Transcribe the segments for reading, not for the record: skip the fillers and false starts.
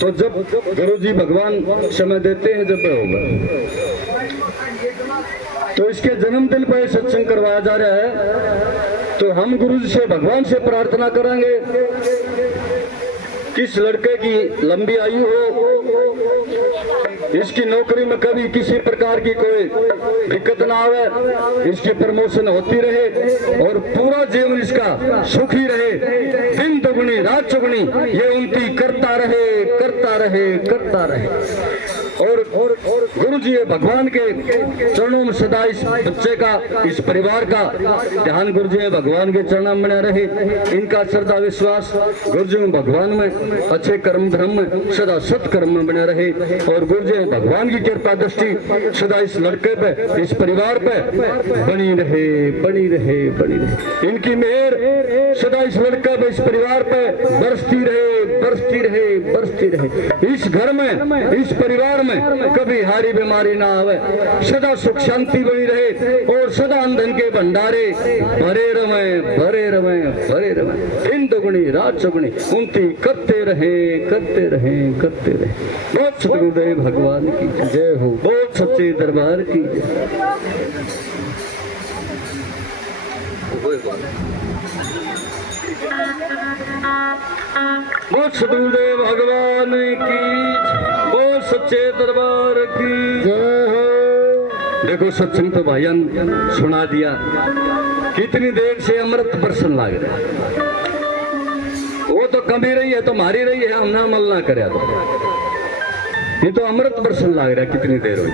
तो जब गुरु जी भगवान समय देते हैं जब होगा। तो इसके जन्मदिन पर सत्संग करवाया जा रहा है। तो हम गुरु जी से भगवान से प्रार्थना करेंगे कि इस लड़के की लंबी आयु हो, इसकी नौकरी में कभी किसी प्रकार की कोई दिक्कत ना आवे, इसकी प्रमोशन होती रहे और पूरा जीवन इसका सुखी रहे, दिन दुगुनी रात चौगुनी ये उन्नति करता रहे करता रहे करता रहे। और गुरु जी भगवान के चरणों में सदा इस बच्चे का, इस परिवार का ध्यान गुरु जी भगवान के चरणों में बना रहे। इनका श्रद्धा विश्वास गुरु जी भगवान में, अच्छे कर्म धर्म में, सदा सत्कर्म में बने रहे। और गुरु जी भगवान की कृपा दृष्टि सदा इस लड़के पे, इस परिवार पे बनी रहे बनी रहे बनी रहे। इनकी मेहर सदा इस लड़के पे, इस परिवार पे बरसती रहे बरसती रहे बरसती रहे। इस घर में, इस परिवार में कभी हारी बीमारी ना आवे, सदा सुख शांति बनी रहे और सदा धन के भंडारे भरे रहे भरे रहे भरे रहे। दिन दुगुनी रात चौगुनी उन्नति करते रहे करते रहे करते रहे। बहुत सतगुरुदेव भगवान की जय हो, बहुत सच्चे दरबार की जय। बहुत सतगुरुदेव भगवान की, बहुत सच्चे दरबार की जय हो। देखो सत्संग तो भाईयान सुना दिया, कितनी देर से अमृत बरसन लाग रहा है। वो तो कमी रही है तो मारी रही है, हमने अमल ना करे तो ये तो अमृत बरसन लाग रहा है। कितनी देर हुई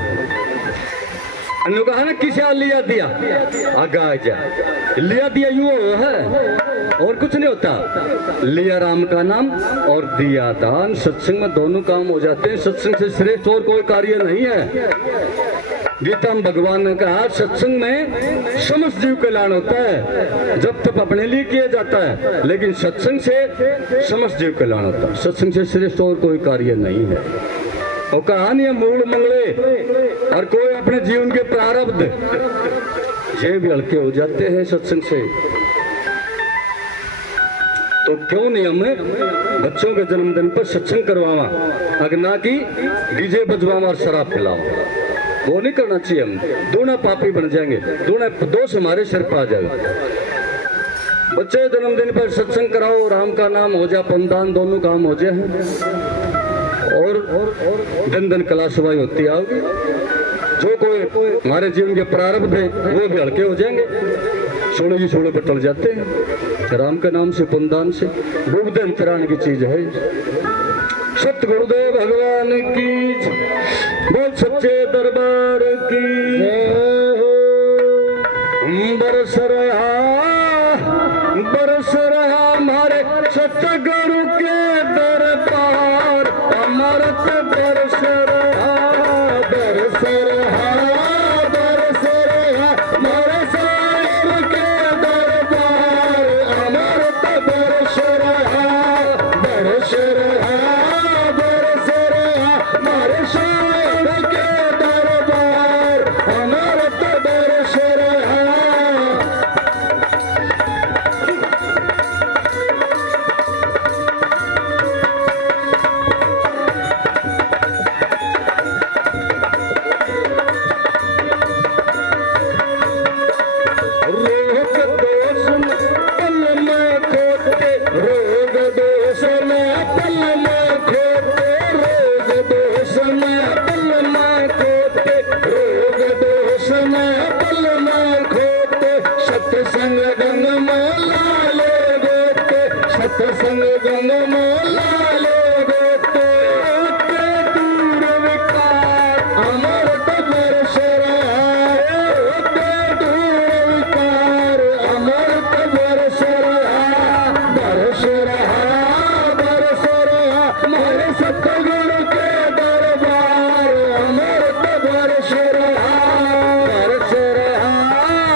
अन्य कहा ना, किसे लिया दिया आगा जा, लिया दिया यूं है और कुछ नहीं होता। लिया राम का नाम और दिया दान, सत्संग में दोनों काम हो जाते हैं। सत्संग से श्रेष्ठ और कोई कार्य नहीं है। गीता में भगवान ने कहा सत्संग में समस्त जीव कल्याण होता है, जब तक अपने लिए किया जाता है, लेकिन सत्संग से समस्त जीव कल्याण होता है। सत्संग से श्रेष्ठ और कोई कार्य नहीं है। और कहानी मूल मंगले और कोई अपने जीवन के प्रारब्ध ये भी हल्के हो जाते हैं सत्संग से। तो क्यों नहीं हमें बच्चों के जन्मदिन पर सत्संग करवावा, अगर ना कि डीजे बजवावा और शराब पिलावा, वो नहीं करना चाहिए। हम दोनों पापी बन जाएंगे, दोनों दोष हमारे सिर पर आ जाएगा। बच्चे जन्मदिन पर सत्संग कराओ, राम का नाम हो जाए, पंदान दोनों काम हो जाए और दिन दिन कला सवाई होती आओगी। जो कोई हमारे जीवन के प्रारब्ध है वो भी हल्के हो जाएंगे, सोने जी सोने पर टल जाते हैं। राम के नाम से पुनदान से डूबते अंतरान की चीज है। सत गुरुदेव भगवान की, बहुत सच्चे दरबार की बरस रहा हमारे सतगुरु के दरबार, अमृत बरस रहा बरस रहा बरस रहा हमारे साहिब के दरबार, अमृत बरस रहा बरस रहा बरस रहा हमारे साहिब के दरबार, अमृत बरस रहा। सत्संग गंग मोला ले गोते, सत्संग गंग मोला ले गोते, होते दूर विकार अमृत बरस रहा, होते दूर विकार अमृत बरस रहा बरस रहा बरस रहा हमारे सतगुरु के दरबार, अमृत बरस रहा बरस रहा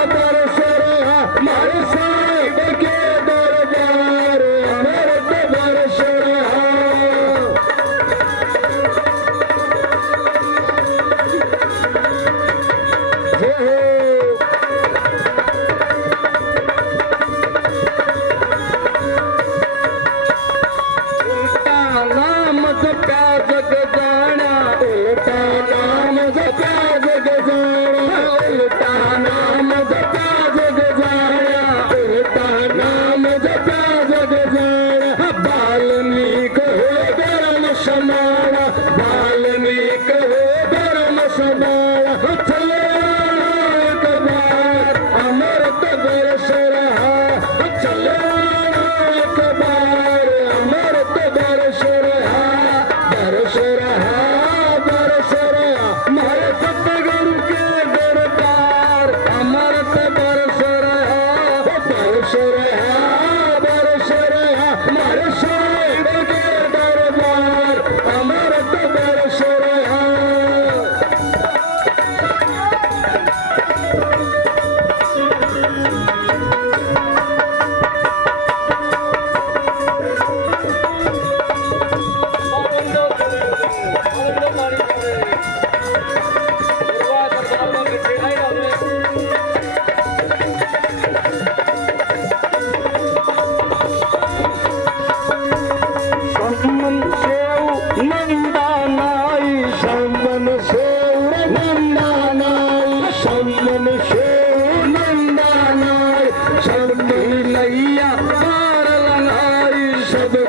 बरस रहा हमारे साहिब के दरबार, अमृत बरस रहा।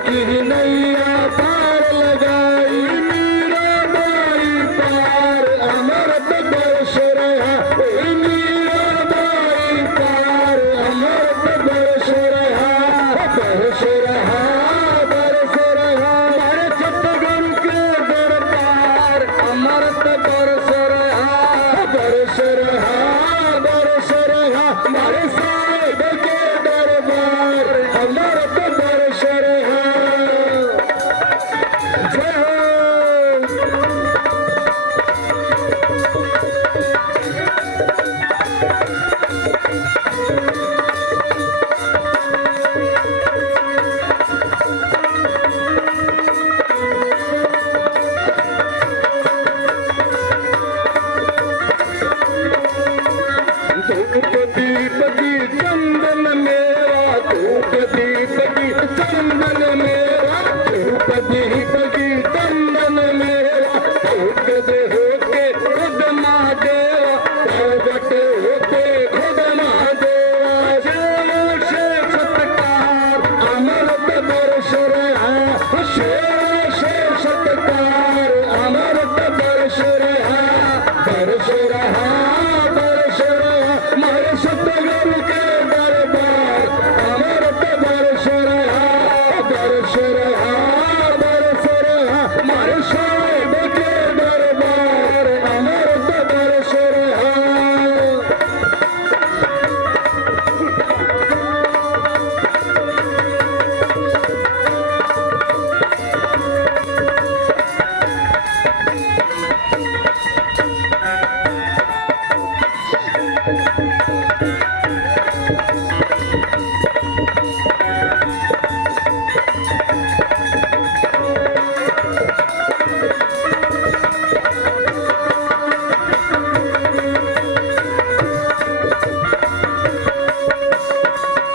की नैया पार लगाई मीराबाई पार अमृत बरस रहा मीराबाई पार अमृत बरस रहा बरस रहा बरस रहा हमारे छत्तीसगढ़ के दरबार अमृत बरस रहा बरस रहा बरस रहा हमारे साहिब के दरबार अमृत बरस रहा जय हो। धूप दीप की चंदन मेरा धूप दीप की चंदन मेरा धूप दीप की चंदन मेरा धूप दे होके खुद महादेवा प्रगट होके खुद महादेवा शेर से सत्कार अमृत बरस रहा शेर से सत्कार अमृत बरस रहा बरस रहा बरस रहा हमारे छत्तीसगढ़ के दरबार अमृत बरस रहा बरस रहा बरस रहा हमारे साहिब के दरबार अमृत बरस रहा।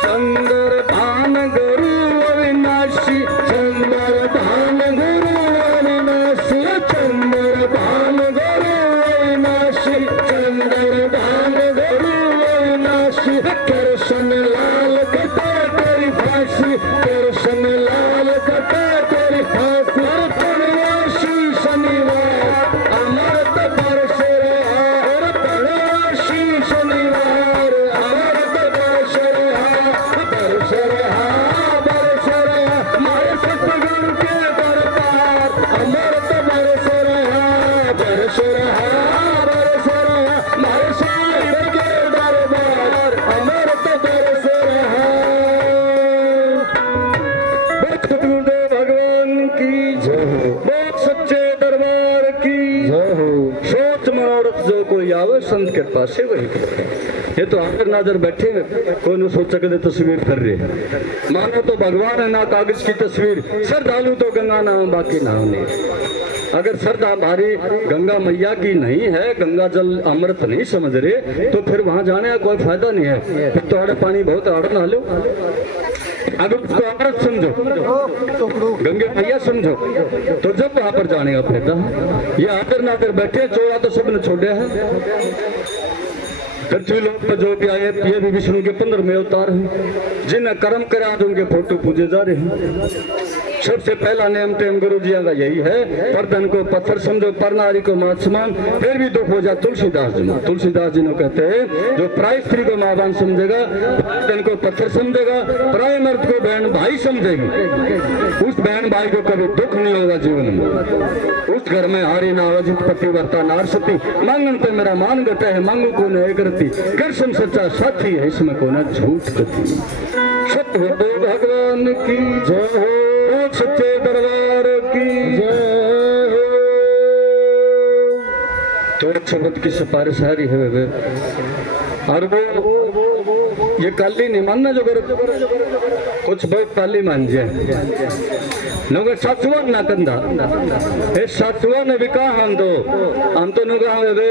चंद्र भान गुरु अविनाशी चंद्र भान गुरु अविनाशी चंद्र भान गुरु अविनाशी चंद्र भान गुरु अविनाशी कृष्ण लाल कटा तेरी फांसी कृष्ण लाल कटा तेरी फांसी पुण्यवासी शनिवार अमृत बरस रहा पुण्यवासी शनिवार अमृत बरस रहा बरस रहा बरस रहा हमारे छत्तीसगढ़ के दरबार अमृत बरस रहा बरस रहा बरस रहा हमारे साहिब के दरबार अमृत बरस रहा। गुरुदेव भगवान की जय हो बहुत सच्चे दरबार की जय हो। सोच मनोरथ जो कोई आवे संत के पास से वही करे। ये तो आकर नाजर बैठे कोई न सोचा के तस्वीर कर रहे मानो तो भगवान है ना कागज की तस्वीर श्रद्धालु तो गंगा नाम बाकी नाम नहीं। अगर श्रद्धा हमारी गंगा मैया की नहीं है गंगा जल अमृत नहीं समझ रहे तो फिर वहां जाने का कोई फायदा नहीं है। फिर तो आड़े पानी बहुत आड़ ना लो अगर उसको अमृत समझो गंगे मैया समझो तो जब वहां पर जाने का फायदा है। ये आकर नाकर बैठे चोरा तो सबने छोड़ा है। पृथ्वी लोक पर जो भी आए ये भी विष्णु के 15वें अवतार हैं जिन्हें कर्म करे आज उनके फोटो पूजे जा रहे हैं। सबसे पहला नियम टेम गुरु जी का यही है पर्दन को पत्थर समझो पर नारी को मात समान फिर भी दुख हो जा तुलसीदास जी ने कहते हैं जो प्राय स्त्री को माँ बाप समझेगा पर्दन को पत्थर समझेगा प्राय मर्द को बहन भाई समझेगी उस बहन भाई को कभी दुख नहीं होगा जीवन में। उस घर में हारी ना अजित पतिव्रता नारसती मांगन पे मेरा मान गटा है मांगू को न करती कृष्ण सच्चा साथी है इसमें को न झूठ करती। सत्य भगवान की जय हो सच्चे दरबार की जय हो। तो शब्द की सिफारिश हारी है वे और वो ये काली नहीं मानना जो कुछ बहुत काली मान जाए नोगे सातवां ना कंधा ए सातवां ने भी कहा हम तो नुगा वे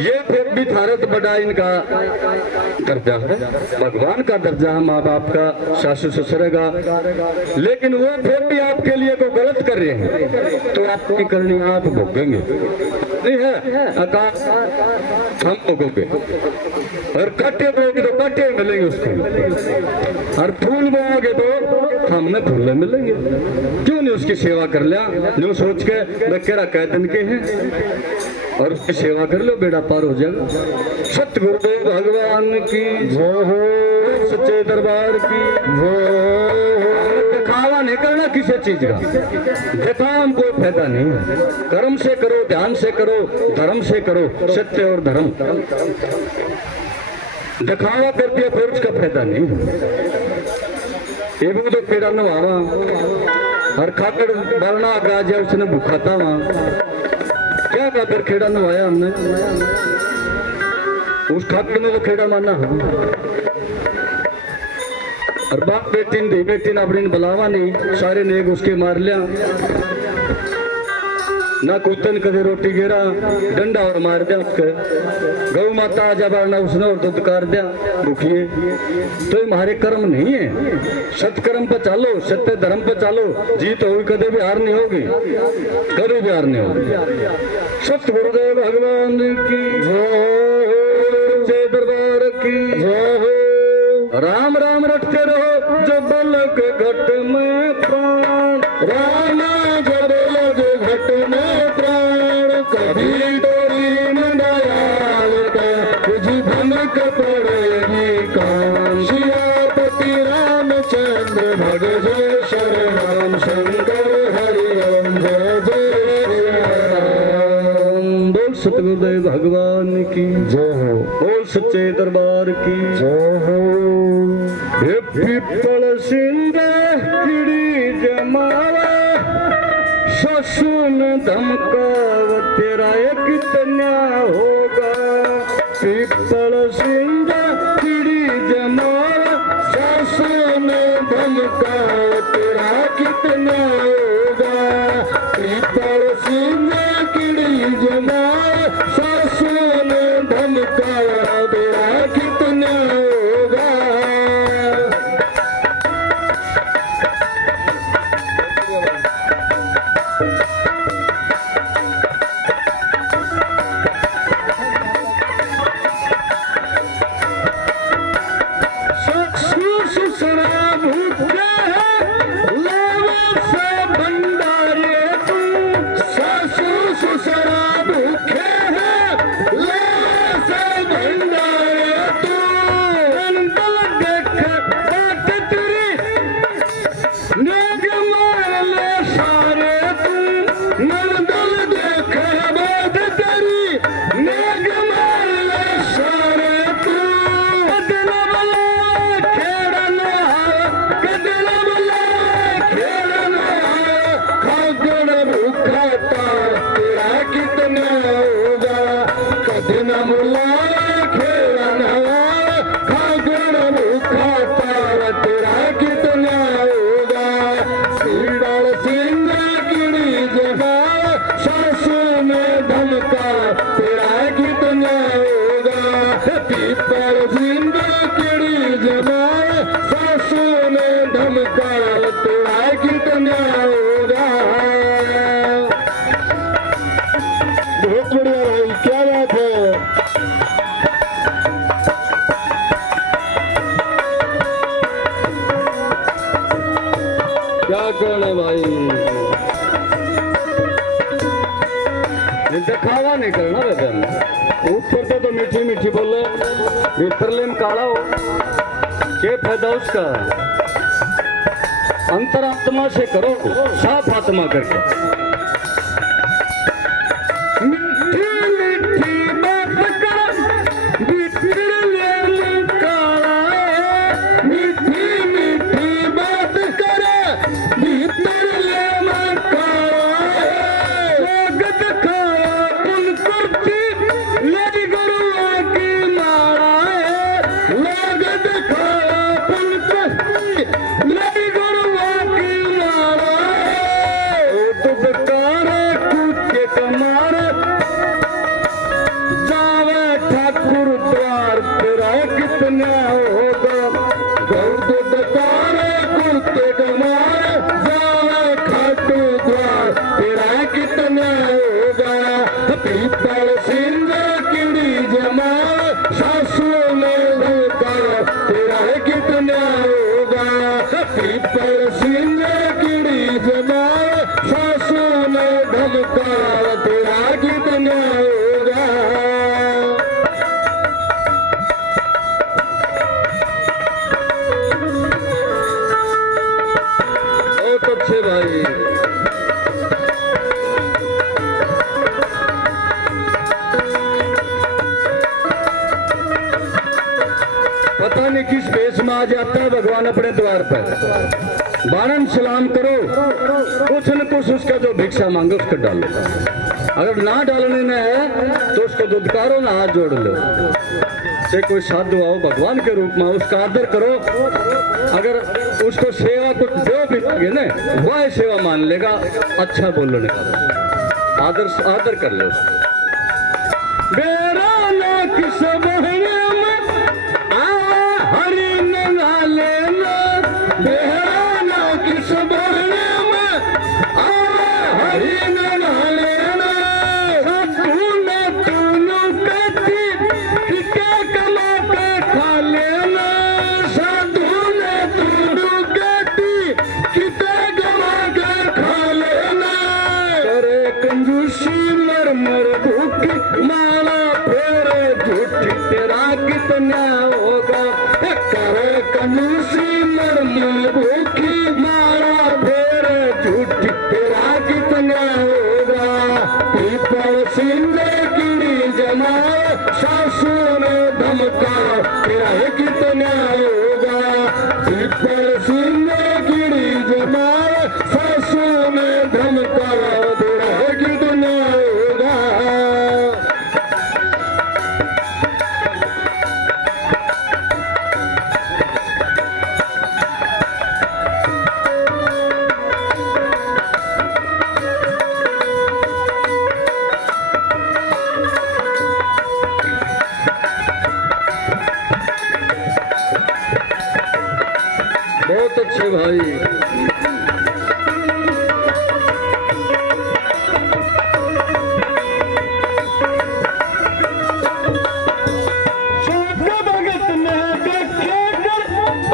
ये फिर भी भारत बड़ा इनका दर्जा है भगवान का दर्जा है माँ बाप का सासू ससुर का लेकिन वो फिर भी आपके लिए को गलत कर रहे हैं तो आपकी करनी आप भोगेंगे नहीं है आकाश हम भोगोगे और काटे बोगे तो काटे मिलेंगे उसको और फूल बोओगे तो हमने फूले मिलेंगे, क्यों नहीं उसकी सेवा कर लिया, यूं सोच के बेकेरा कह दिन के हैं और उसकी सेवा कर लो, बेड़ा पार हो जाएगा। सत गुरुदेव भगवान की जय हो, सच्चे दरबार की जय हो। दिखावा नहीं करना किसी चीज का, दिखावा कोई फायदा नहीं है। कर्म से करो, ध्यान से करो, धर्म से करो, सत्य और धर्म। दिखावा करती है फिर उसका फायदा नहीं है। एवं तो पेड़ा नवावा हर खाकर बलना राजा उसने भूखा था वहां, क्या खाकर खेड़ा नवाया हमने, उस खाकर ने तो खेड़ा माना हम। और बाप बेटी ने बेटी ने अपनी बुलावा नहीं, सारे नेक उसके मार लिया ना, कुतन कदे रोटी गिरा डंडा और मार दिया उसके। गौ माता आजा बारना उसने और दूध कर दिया भूखिए। तो ये हमारे कर्म नहीं है, सत्कर्म पे चालो, सत्य धर्म पे चालो, जीत होगी, कदे भी हार नहीं होगी, कभी भी हार नहीं होगी। सत गुरुदेव भगवान की जय, दरबार की जय हो। राम राम रटते रहो जब लग घट में प्राण, राम जब लग घट में प्राण, कभी डोरी न दयाल तुझी भनक पड़ेगी कान। सियापति रामचंद्र भग जय शरण शंकर हरि ओम जय जय राम। बोल सतगुरुदेव भगवान की जय हो, बोल सच्चे दरबार की जय हो। पीपल सिंह चिड़ी जमावा ससुन धमकाव तेरा कितना होगा। पीपल सिंह चिड़ी जमावा ससुन धमकाव तेरा कितना होगा। पीपल सिंह चिड़ी जमावा ससुन धमकाव तेरा कितना होगा। बहुत बढ़िया भाई, क्या बात है। क्या कहना भाई, दिखावा नहीं करना बेटा। ऊपर तो मीठी मीठी बोले, भीतर में काला हो, क्या फायदा उसका। अंतरात्मा से करो, साफ आत्मा करके। पता नहीं किस भेष में आ जाता है भगवान अपने द्वार पर। बारन सलाम करो, कुछ न कुछ उसका जो भिक्षा मांगो उसको डालो। अगर ना डालने में है तो उसको दुदकारो ना, हाथ जोड़ लो। से कोई साधु आओ भगवान के रूप में, उसका आदर करो। अगर उसको सेवा कुछ दो भी ना, वह सेवा मान लेगा। अच्छा बोलने का आदर कर लो उसको। बेरा ना किस बहने में हरि ना लेना, बेरा ना किस बहने में हरि ना लेना। तू न तूनु कति टिके कमा के खा लेना। साधु न तूनु कति किते कमा के खा लेना। करे कंजूसी मर मर भूखी माला फेरे झूठी, तेरा कितना होगा। करे कंजूसी मर मर भूखी माला फेरे झूठी, तेरा कितना होगा। पीपल सिंधे गिरी जमाए सासू ने धमका, तेरा कितना होगा। पीपल सिंधे गिरी जमाए सासू ने धमका, तेरा कितना होगा। बहुत अच्छे भाई। भगत ने देखे कर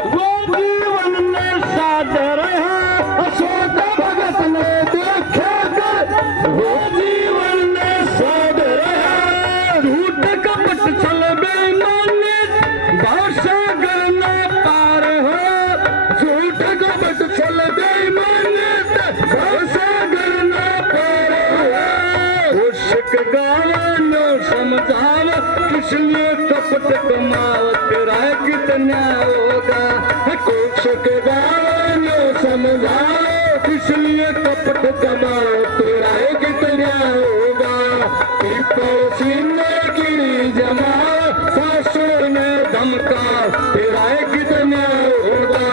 वो जीवन में सादर है। अशोक भगत ने देखे कर वो जीवन में सादर है। झूठ कपट छल बेईमानी भाषा करना पार हो। झूठ कपट छल बेईमानी भाषा करना पार हो। उशक गावनो समझाव किसलिए कपट कमाओ, तेरा कितना होगा। उशक गावनो समझाओ किसलिए कपट कमाओ, तेरा कितना होगा। पीपल सीने गिरी जमाओ सासू ने धमका, तेरा कितना होगा।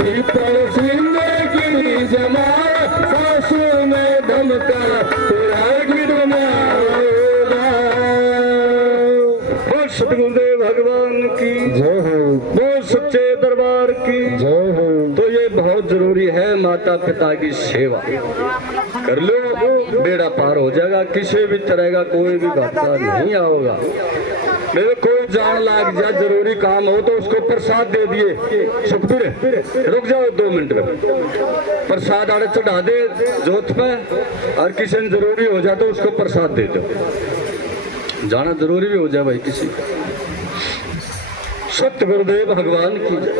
पीपल सीने गिरी जमाओ सासू ने धमका, तेरा कितना होगा। बोल सतगुरुदेव भगवान की जय हो, बोल सच्चे दरबार की जय हो। तो ये बहुत जरूरी है, माता पिता की सेवा कर लो, बेड़ा पार हो जाएगा। किसी भी तरह का कोई भी घाटा नहीं आओगा। मेरे कोई जान लाग जाए, जरूरी काम हो तो उसको प्रसाद दे दिए। सुखपुर रुक जाओ 2 मिनट में, प्रसाद आड़े चढ़ा दे जोत पे, और किसी ने जरूरी हो जाए तो उसको प्रसाद दे दो। जाना जरूरी भी हो जाए भाई किसी। सत्य गुरुदेव भगवान की जय,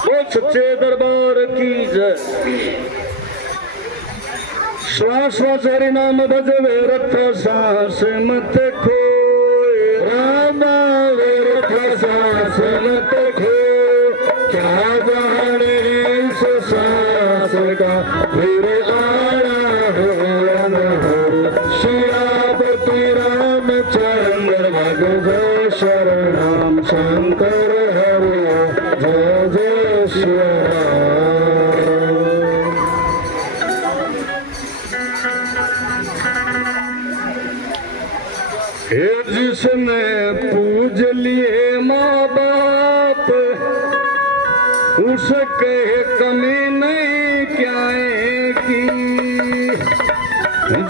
वो सच्चे दरबार की जय। श्वास श्वास हरि नाम भजवे रथ सांस मत खोए। रामा वे रथ सांस मत खो, क्या जाने इस सांस का फिर आना हो न हो। श्रीपति रामचंद्र भग जय शरणम शंकर हरि जय जय श्री राम। जिसने पूज लिए माँ बाप, उसके कमी नहीं क्या की।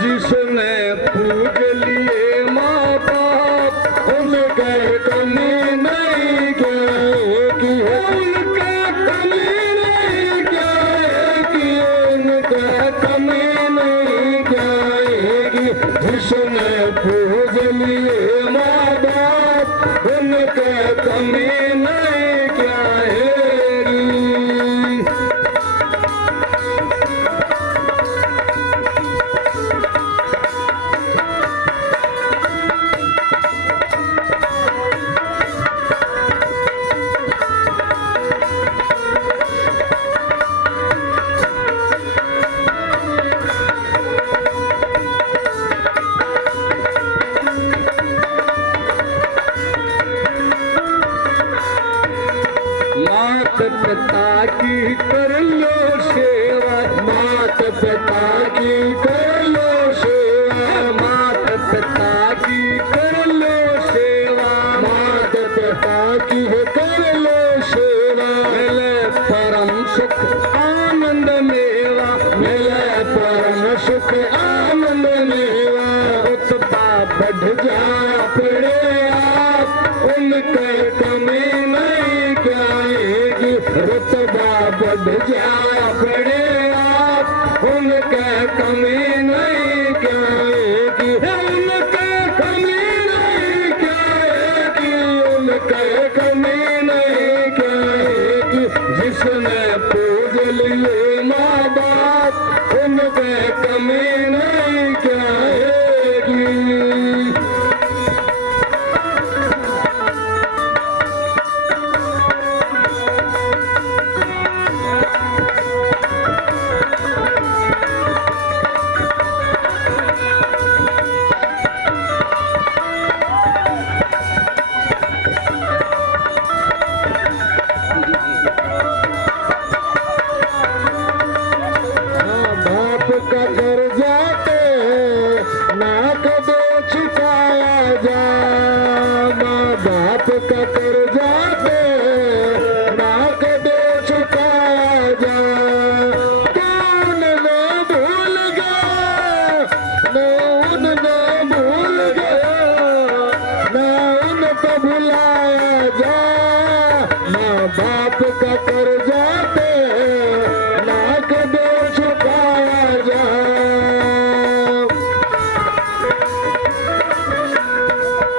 जिसने पूज लिए माँ बाप, उनके कमी नहीं क्या की। उनके कमी नहीं क्या की, उनके कमी नहीं क्या की। जिसने पूज लिए माँ बाप, उनके कमी नहीं क्या है। पिता की कर लो सेवा, मात पिता की कर लो सेवा, मात पिता की कर लो सेवा, मिले परम सुख आनंद मेवा, मिले परम सुख आनंद मेवा, रुतबा बढ़ जा अपने आप, उनके कमी नहीं जाएगी, रुतबा बढ़ जा अपने आप, उनके कमी नहीं जाएगी, उनके कमी नहीं जाएगी, उनके कमी नहीं जाएगी, जिसने पूज लिए माँ बाप, उनके कमी नहीं जाएगी। का कर्जा पे ना कदे चुकाया जा, माँ बाप का कर्जा पे ना कदे चुकाया जा, कौन न भूल गया, न उन भूल गया, न उनको भुलाया जा, माँ बाप का कर्जा पे ना कदे चुकाया जा।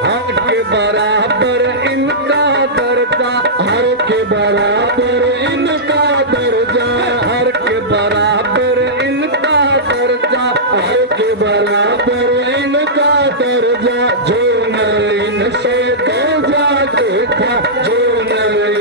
हर के बराबर इनका दर्जा, हर के बराबर इनका दर्जा, हर के बराबर इनका दर्जा, हर के बराबर इनका दर्जा, जो न इनसे दर्जा देखा, जो न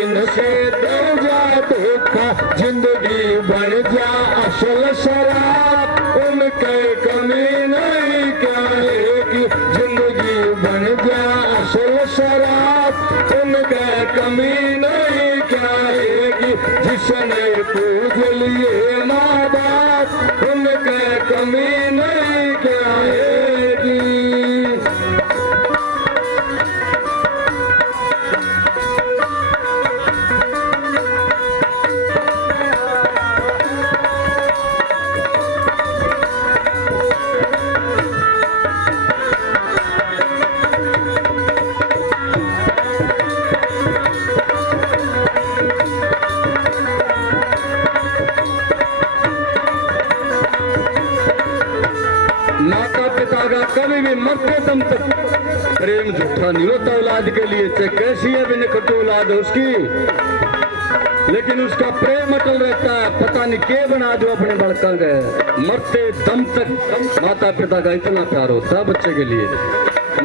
इनसे दर्जा देखा, जिंदगी बन जा असल शराब, उनके कमी नहीं जाएगी, जिंदगी बन जा असल शराब, उनके कमी नहीं जाएगी, जिसने पूज लिए माँ बाप, उनके कमी नहीं जाएगी। माता पिता का कभी भी मरते दम तक प्रेम झूठा नहीं होता औलाद के लिए, चाहे कैसी है भी निकट औलाद है उसकी, लेकिन उसका प्रेम अटल रहता है। पता नहीं के बना दो अपने बड़का गए, मरते दम तक माता पिता का इतना प्यार होता है बच्चे के लिए।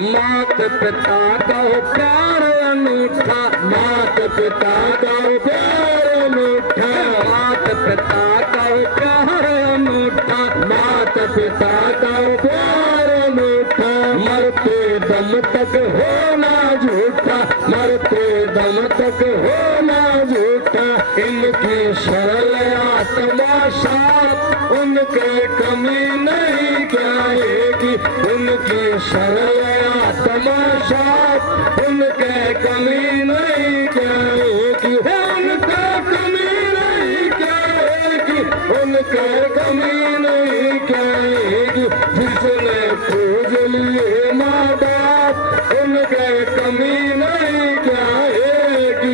मात पिता का हो प्यार अनूठा, मात पिता का हो प्यार अनूठा, मात पिता का हो प्यार अनूठा, मात पिता का हो प्यार अनूठा, मरते दम तक होना झूठा, मरते दम तक होना झूठा, इनकी सरल आत्मा साफ, उनके कमी नहीं जाएगी, उनकी सरल आत्मा साफ, उनके कमी नहीं जाएगी, उनके कमी नहीं जाएगी, उनके कमी नहीं जाएगी, जिसने पूज लिए माँ बाप, उनके कमी नहीं जाएगी।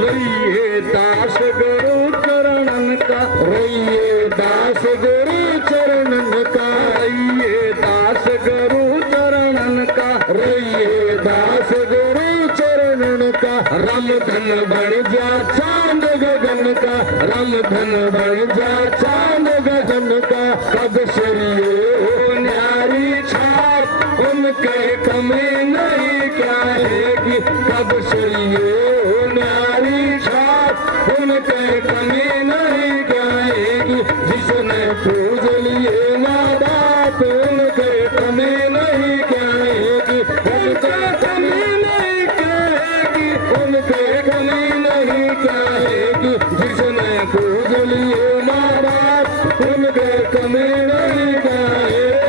रहिए दास गुरु चरणन का, रहिए दास गुरु चरणन का, रहिए दास गुरु चरणन का, रहिए दास गुरु चरणन का, रामधन बन जा चांद गगन का, रामधन बन जा चांद गगन का, कब सरिये हो न्यारी छाप, उनके कमी नहीं जाएगी, कब सरिये हो न्यारी कमी नहीं कहेगी, जिसने पूज लिए माँ बाप उनके कमी नहीं कहेगी।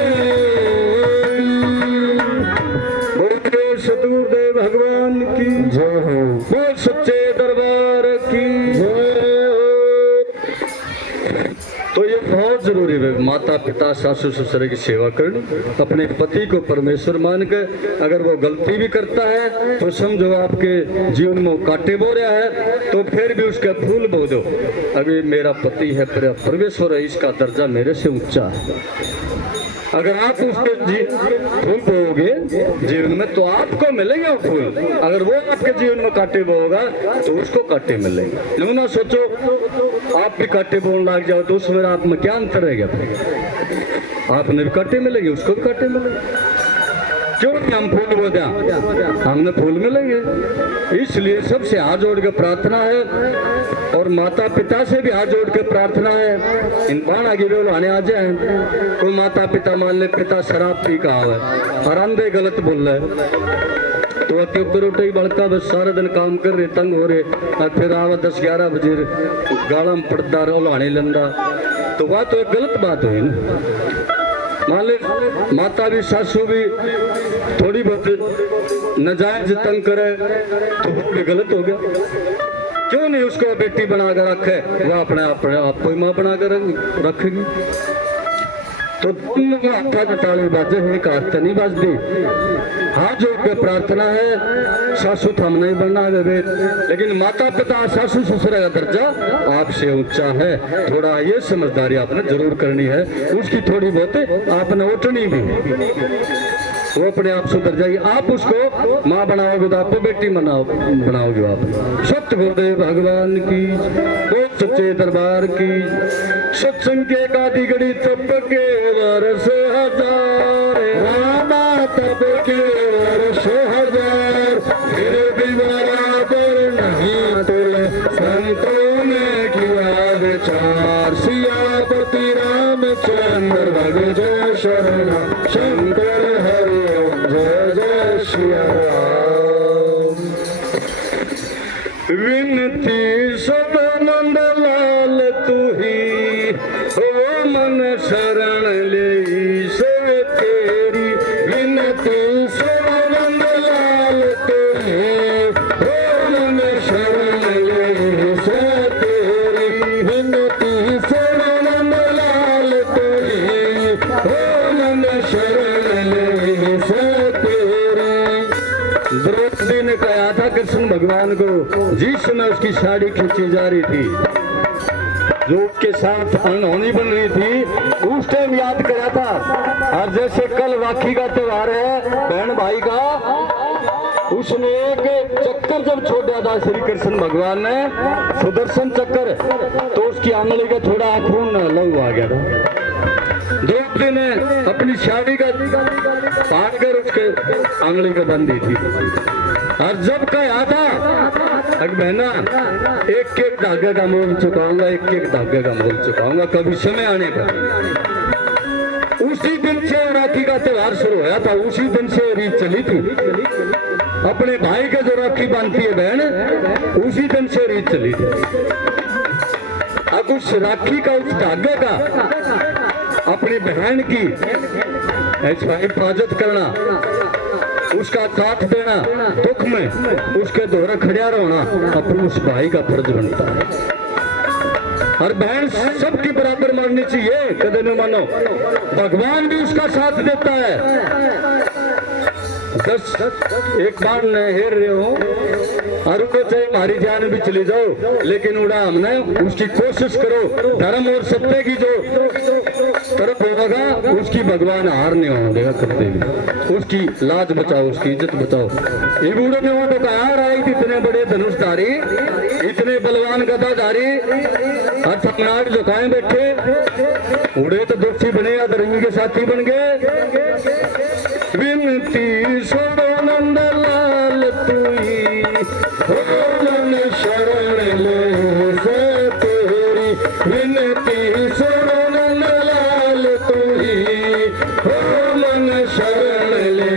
बोलो सतगुरुदेव भगवान की जय हो, बोल सच्चे दरबार की जय हो। तो ये बहुत जरूरी है, माता पिता सासू ससुर की सेवा करनी, अपने पति को परमेश्वर मान के। अगर वो गलती भी करता है तो समझो आपके जीवन में वो कांटे बो रहा है, तो फिर भी उसका फूल बो दो, अभी मेरा पति है, परमेश्वर है, इसका दर्जा मेरे से ऊंचा है। अगर आप उसके फूल बोओगे जीवन में तो आपको मिलेंगे वो फूल, अगर वो आपके जीवन में कांटे बोगा तो उसको कांटे मिलेंगे। यूं ना सोचो आप भी कांटे बोने लग जाओ तो उसमें आप में क्या अंतर रहेगा, आपने भी कांटे मिलेंगे उसको भी कांटे मिलेंगे। क्यों नहीं हम फूल बो दें, हमने फूल मिलेंगे। इसलिए सबसे हाथ जोड़ के प्रार्थना है, और माता पिता से भी हाथ जोड़ के प्रार्थना है, इन बाण आगे आने आ जाए। कोई माता पिता मान ले पिता शराब पी का आवे और अंधे गलत बोल रहे तो के ऊपर उठे ही बड़का बस सारा दिन काम कर रहे, तंग हो रहे, और फिर आवा 10-11 बजे गाला में पड़ता रहा लंदा, तो वह तो एक गलत बात हुई ना। मान ले माता भी सासू भी थोड़ी बहुत नाजायज तंग करे तो वो भी गलत हो गया। क्यों नहीं उसको बेटी बनाकर रखे, वह अपने आप को माँ बनाकर रखेगी। तो हाथा ताली बाजे एक हाथ नहीं बजती। हाँ जो के प्रार्थना है सासू थम नहीं बनना है, लेकिन माता पिता सासू ससुर का दर्जा आपसे ऊंचा है। थोड़ा ये समझदारी आपने जरूर करनी है, उसकी थोड़ी बहुत आपने उठनी भी, वो अपने आप सुधर जाएगी। आप उसको माँ बनाओगे तो आपको बेटी बनाओगे आप। सत्य गुरुदेव भगवान की, वो सच्चे दरबार की। सत्संग के कादी गड़ी तप के वर्ष हजार, रामा तप के वर्ष हजार, फिर भी बराबर नहीं तुल संतों ने किया विचार। सियापति रामचंद्र भग जय शरण शंकर हरि जय जय श्री राम। विनती सदानंद लाल तू ही हो मन शरण ले से तेरी। विनती सदानंद लाल तू ही हो मन शरण ले से तेरी। विनती सदानंद लाल तू ही हो मन शरण ले से तेरी। द्रौपदी ने कहा था कृष्ण भगवान को, जिस समय उसकी साड़ी खींची जा रही थी, जो उसके साथ अनहोनी बन रही थी, उस टाइम याद करा था। और जैसे कल राखी का त्योहार है बहन भाई का, उसने एक चक्कर जब छोड़ा था श्री कृष्ण भगवान ने, सुदर्शन चक्कर, तो उसकी आंगली का थोड़ा खून लहू आ गया था। द्रौपदी ने अपनी साड़ी का काट कर उसके आंगली को बंदी थी। और जब कहा था अग बहना एक एक धागे का मोल चुकाऊंगा, एक एक धागे का मोल चुकाऊंगा कभी समय आने पर। उसी दिन से राखी का त्योहार शुरू हुआ था, उसी दिन से रीत चली थी। अपने भाई का जो राखी बांधती है बहन, उसी दिन से रीत चली थी। अब उस राखी का, उस धागे का अपनी बहन की हिफाजत करना, उसका साथ देना, दुख में उसके दोहरा खड़ा रहना अपने उस भाई का फर्ज बनता है। और बहन सबकी बराबर माननी चाहिए, कदे न मानो। भगवान भी उसका साथ देता है। दस एक बार न हेर रहे हो और उनको चाहे हमारी जान भी चली जाओ, लेकिन उड़ा हमने उसकी कोशिश करो। धर्म और सत्य की जो तरफ होगा उसकी भगवान हार नहीं होने देगा करते भी। उसकी लाज बचाओ, उसकी इज्जत बचाओ। ये बूढ़े ने वो तो कहा रहा है, इतने बड़े धनुषधारी, इतने बलवान गदाधारी, और थपनाट झुकाए बैठे, उड़े तो दोषी बने या धर्मी के साथी बन गए। विनती सदानंद लाल तुई हो मन शरण ले से तेरी। विनती सदानंद लाल तुई हो मन शरण ले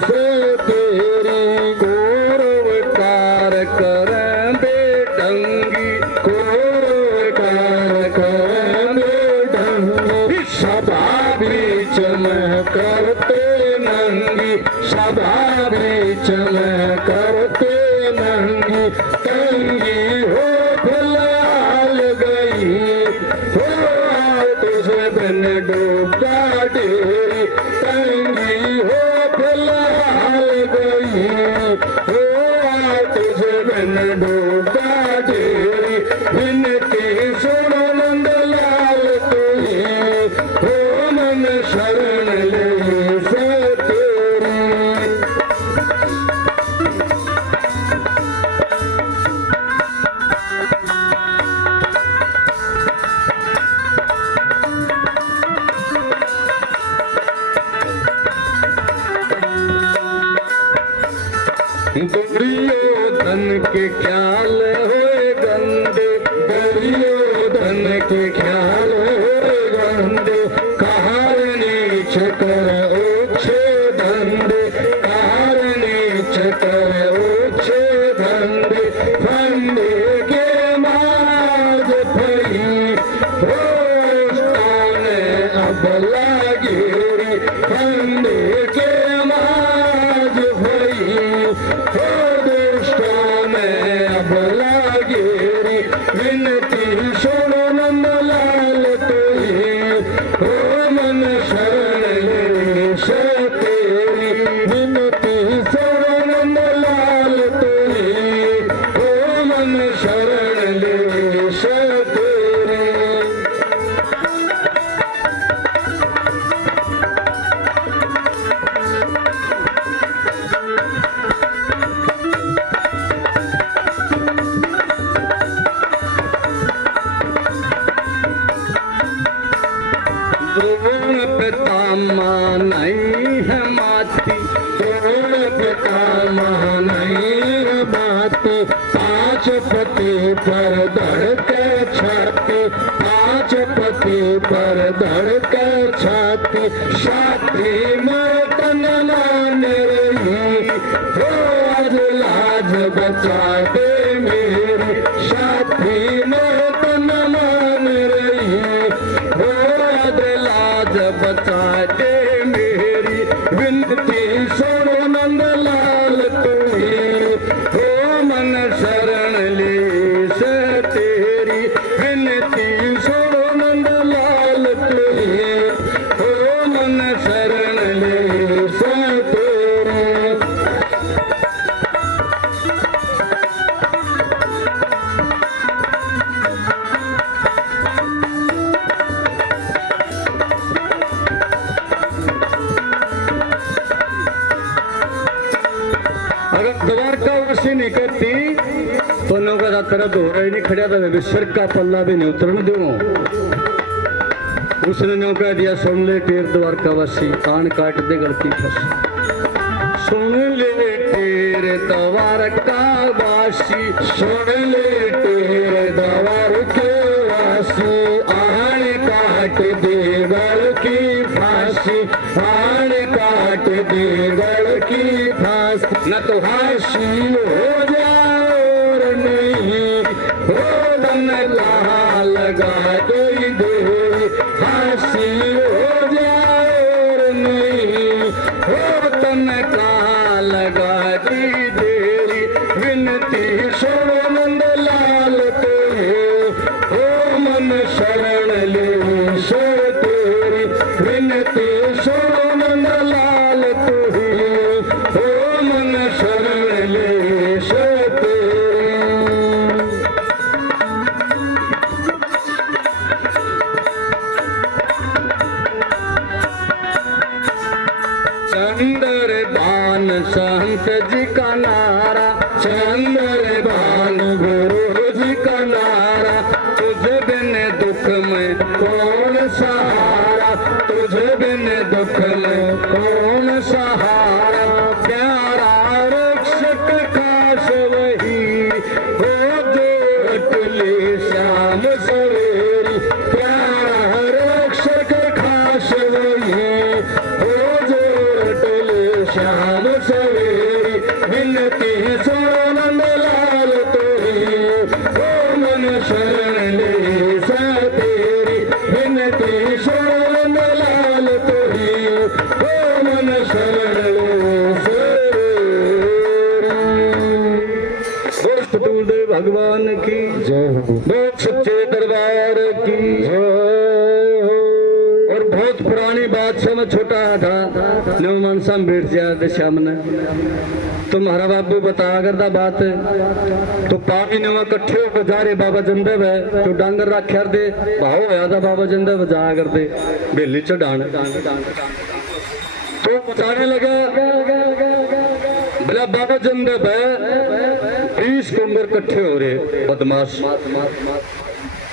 से तेरी। गौरव कार करे ढंगी कोई कारखान ढंगी सदा बीच में करते नंगी सदा बीच में करते नंगी तंगी हो फिलहाल गई हो तुझे बिन डूबा डेरी तंगी हो फिलहाल गई हो तुझे बिन डूबा डेरी बिनती सुनो नंदलाल तुझे हो मन शरण ले से तेरी दुर्योधन के ख्याल हुए गंदे दुर्योधन के ख्याल हुए गंदे कहार नीच कर ओछे धंधे कहार नीच कर ओछे धंधे फंदे के माज भई होस्तान अब लागेरी फंदे के माज भई विनती सुनो नंदलाल तुझे हो मन शरण ले से तेरी विनती सुनो नंदलाल तुझे हो मन शरण ले से तेरी द्रोण पितामह नहीं है माती द्रोण पितामह नहीं है माती पांच पति पर धड़के छाती पांच पति पर धड़के छाती छाती में तन मान रही हो आज लाज बचा दे मेरी छाती में तन मान रही हो लाज बचा दे मेरी विनती सुनो नंदलाल तुझे हो मन शरण ले से तेरी विनती सुनो नंदलाल तुझे हो मन शरण ले से तेरी अगर द्वारकावासी नहीं करती तो नौका तेरा दोहरा ही नहीं खड़ा था विसर का पल्ला भी नहीं उतरने दो उसने नौका दिया सुन ले टेर द्वारकावासी कान काट दे गलती फंस सुन ले टेर द्वारकावासी सुन ले टेर द्वारकावासी आन काट दे गल की फांसी आन काट दे गल की फांसी न तो हाशी हो जाए और नहीं हो तन लगा दे हाशी हो जाए और नहीं हो तन का लगा दी देरी विनती सुनो नंदलाल तुझे हो मन शरण ले से तेरी विनती सुनो नंदलाल तुझे हो मन शरण ले से तेरी चंद्र भान संत जी का नारा चंद्र भान गुरु जी का नारा तुझ बिन दुख में कौन सहारा तुझ बिन दुख में कौन सहारा प्यारा रक्षक खास वही हो जो अटले श्याम सवेरी प्यारा रक्षक खास वही हो जो अटले श्याम सवेरी विनती सुनो नंदलाल तुझे भगवान की जय, बहुत सच्चे दरबार की जय। और बहुत पुरानी बात से मैं छोटा था न्यू मनसा बैठ जाया दशा ने तुम्हारा बाबू बताया करता बात तो पानी ने कट्ठे होकर जा रहे बाबा जंदेव है तो डांगर रखा दे भाव होया था बाबा जंदेव जाया करते बेली चढ़ाने तो बचाने लगा बोला बाबा जंदेव है 20 कुंबर कट्ठे हो रहे बदमाश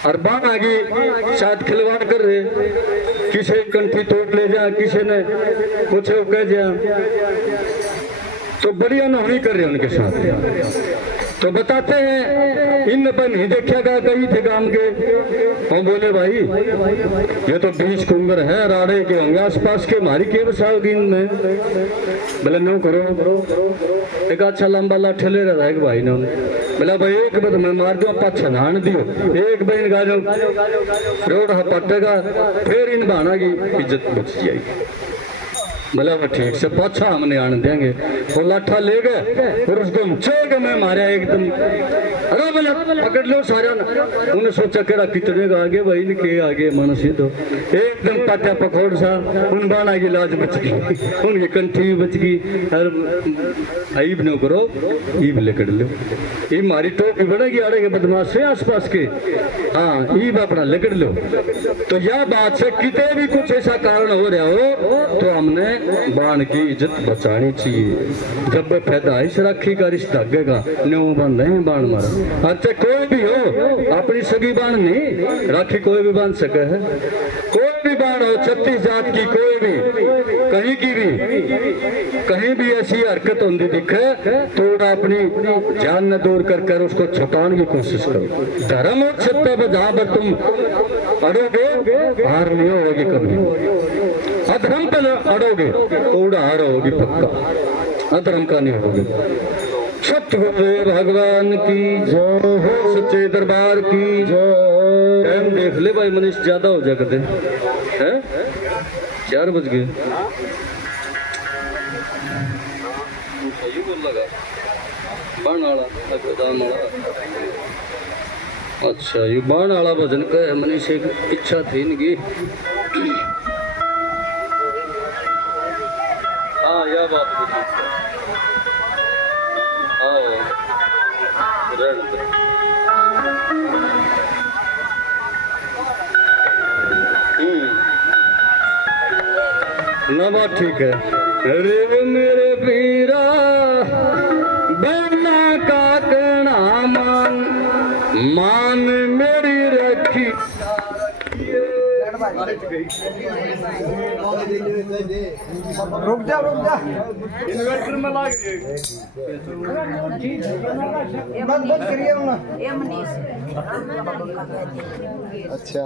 और बाण आ गई शायद खिलवाड़ कर रहे किसी कंठी तोड़ ले जा किसी ने कुछ कह जा तो बड़ी अनहोनी कर रहे उनके साथ तो बताते हैं इन पर नहीं देखेगा कहीं थे गांव के हम बोले भाई ये तो 20 कुंगर है राड़े के होंगे आसपास के हमारी के बसाओगी इनमें बोले नो करो एक अच्छा लंबा लाठे ले रहा है भाई ने बोला भाई एक बार मैं मार दूं पाछा नान दियो एक बहन गा जाओ रोड पटेगा फिर इन बहाना की इज्जत बच जाएगी बोला वो ठीक से पाछा हमने आने देंगे वो लाठा ले गए और उसको चेक में मारा एकदम अरे बोला पकड़ लो सारा उन्हें सोचा केड़ा कितने का आगे भाई के आगे मानसी तो एकदम पाटा पकौड़ सा उन बाणा की लाज बच गई उनकी कंठी भी बच गई और ईब न करो ईब लेकर लो ये मारी टोपी बढ़ेगी आड़े के बदमाश से आसपास के हाँ ईब अपना लेकर लो तो यह बात से कितने भी कुछ ऐसा कारण हो रहा हो तो हमने बाण की इज्जत बचानी चाहिए जब पैदाइश राखी का रिश्ता धागे न्यू बंद है बाण मारा अच्छा कोई भी हो अपनी सगी बाण नहीं राखी कोई भी बांध सके है कोई भी बाण हो 36 जात की कोई भी कहीं की भी कहीं भी ऐसी हरकत होती दिखे तो अपनी जान न दूर कर उसको छुपाने की कोशिश करो धर्म और सत्ता पर जहां पर तुम अड़ोगे हार नहीं होगी कभी अधर्म पे अड़ोगे तो हार होगी पक्का अधर्म का नहीं होगी सतगुरु भगवान की जय हो सच्चे दरबार की जय टाइम देख ले भाई मनीष ज्यादा हो जाए कदे हैं 4 बज गए बाण वाला अच्छा ये बाण वाला भजन का मनीष एक इच्छा थी इनकी हाँ यह बात ना बात ठीक है अरे मेरे पीरा बना का कहना मान मेरी रखी रुक जा इन्वर्टर में लाग बंद करिए ना ये मनीष अच्छा